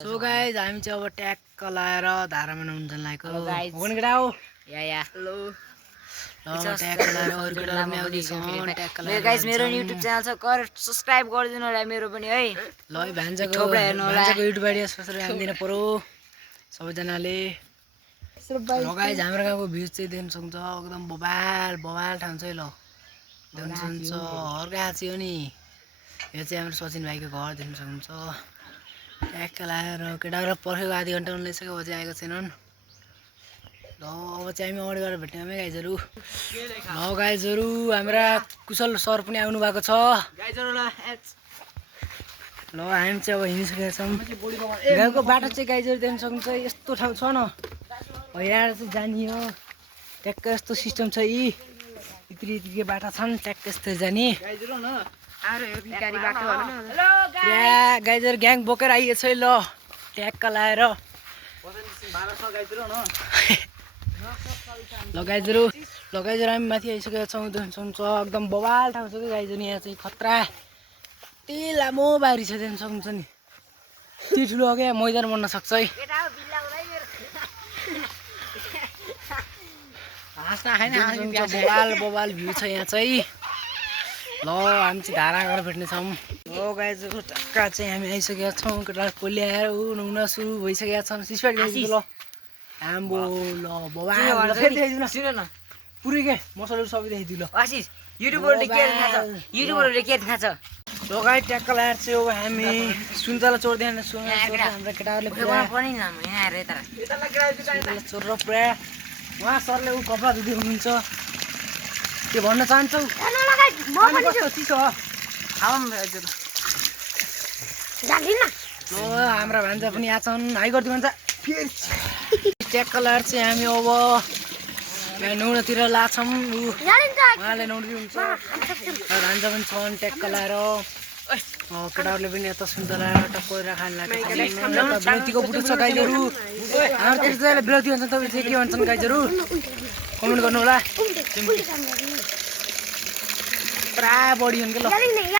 So guys हामी चाहिँ अब ट्याक्क लाएर धारामा नुहाउन जान लागेको Hello guys. हो केटा हो Yeah. हेलो It's a ट्याक्क लाएर अरू केटा पनि आउँदैछ ट्याक्क लाएर गाइस मेरो YouTube च्यानल छ कर सब्स्क्राइब गरिदिनु होला मेरो पनि है ल है भान्जाको थोप्रा हेर्नु होला। भान्जाको युट्युब आइडी सब्स्क्राइब हान्दिन पर्यो सबैजनाले ल गाइज हाम्रो गाउँको भ्यू चाहिँ देख्न सक्छ एकदम बबाल बबाल ठाउँ चाहिँ ल देख्न सक्छ हर्काछी हो नि यो चाहिँ हाम्रो सचिन भाइको घर देख्न सक्नुहुन्छ ट्याक्क लाएर केटाहरू पर्खेको आधी घन्टा उनलाइसक्यो अब चाहिँ आएको छैनन् ल अब चाहिँ हामी अगाडि गएर भेट्ने हामी गाइजहरू ल गाइजहरू हाम्रा कुशल सर पनि आउनु भएको छ ल हामी चाहिँ अब हिँडिसकेका छौँ गाउँको बाटो चाहिँ गाइजहरू देख्न सक्नुहुन्छ यस्तो ठाउँ छ न यहाँ चाहिँ जाने हो ट्याक्क यस्तो सिस्टम छ यी यत्रो यत्रो बाटो छन् ट्याक्क यस्तो जाने गाइजहरू ग्याङ बोकेर आइएको छ है ल ट्याक्क लाएर ल गाइजहरू हामी माथि आइसकेका छौँ देख्न सक्नुहुन्छ एकदम बवाल ठाउँ छ कि गाइजहरू यहाँ चाहिँ खतरा त्यही लामो बारी छ देख्न सक्नुहुन्छ नि त्यही ठुलो हो क्या मैदान बन्न सक्छ है बवाल बवाल भ्यू छ यहाँ चाहिँ ल हामी चाहिँ धारा गएर भेट्नेछौँ हो गाइजहरू टक्क चाहिँ हामी आइसकेका छौँ केटा कोली आएर नुहाउन सुरु भइसकेका छन् सिस्पेक्ट ल आम्बो ल बवाल पुरै के मसलाहरू सबै देखाइदिनु ल आशिष युट्युबरले के थाहा छ ल गाई ट्याक्क लाएर चाहिँ अब हामी सुन्तला चोर्दैन हाम्रो केटाहरूले पुरा सुन्तला चोरेर पुरा उहाँ सरले ऊ कपडा धुँदै हुनुहुन्छ के भन्न चाहन्छौ चिसो हो हाम्रा भान्जा पनि आछन् हाई गरिदिनु भन्छ ट्याक्क लाएर चाहिँ हामी अब नुहाउनतिर लाग्छौँ उहाँले नुहाउँदै हुन्छ भान्जा पनि छन् ट्याक्क लाएर केटाहरूले पनि यता सुन्तला टक्कर खान लागेको बिरतीको बुटो छ गाइजहरू हाम्रो त्यतिलाई बिरती भन्छन् तपाईँ चाहिँ के भन्छन् गाइजहरू कमेन्ट गर्नु होला पुरा बढी हुन् कि ल